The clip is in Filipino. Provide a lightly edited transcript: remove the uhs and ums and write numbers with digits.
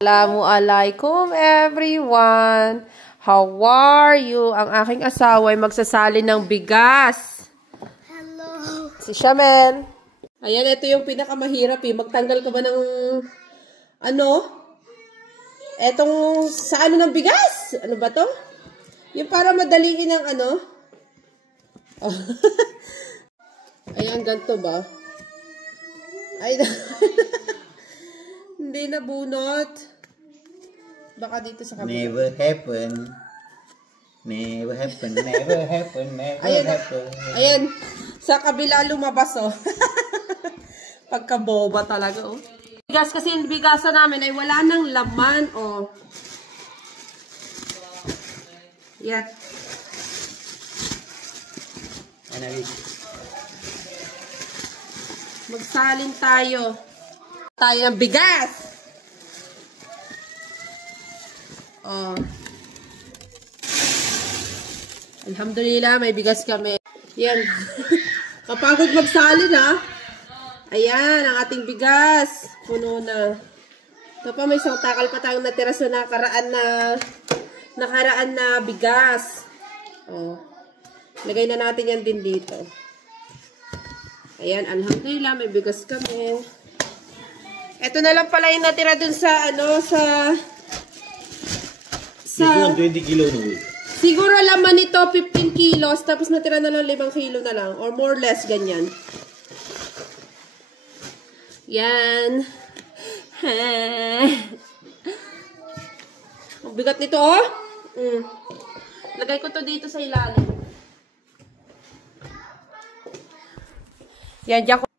Assalamualaikum everyone! How are you? Ang aking asawa ay magsasalin ng bigas. Hello! Si Shamel. Ayan, ito yung pinakamahirap eh. Magtanggal ka ba ng etong sa ng bigas? Ano ba to? Yung para madaliin ng Oh. Ayan, ganito ba? Ay, hindi na bunot. Baka dito sa kabila. Never happen. Never happen. Never happen. Never Ayan, happen. ayan. Sa kabila lumabas, oh. Pagkaboba talaga, oh. Bigas kasi yung bigasan namin ay wala nang laman, oh. Yan. Magsalin tayo. Tayo ng bigas. Oh. Alhamdulillah, may bigas kami. Yan. Kapagod magsalin, ha? Ayan, ang ating bigas. Puno na. Ito pa, may isang takal pa tayong natira sa nakaraan na bigas. Oh. Lagay na natin yan din dito. Ayan, alhamdulillah, may bigas kami. Ito na lang pala yung natira dun sa, Ito 20 kilo no. Siguro laman nito 15 kilos, tapos natira na lang 5 kilo na lang. Or more or less, ganyan. Yan. Ang bigat nito, oh. Lagay ko to dito sa ilalim. Yan, diyan ko.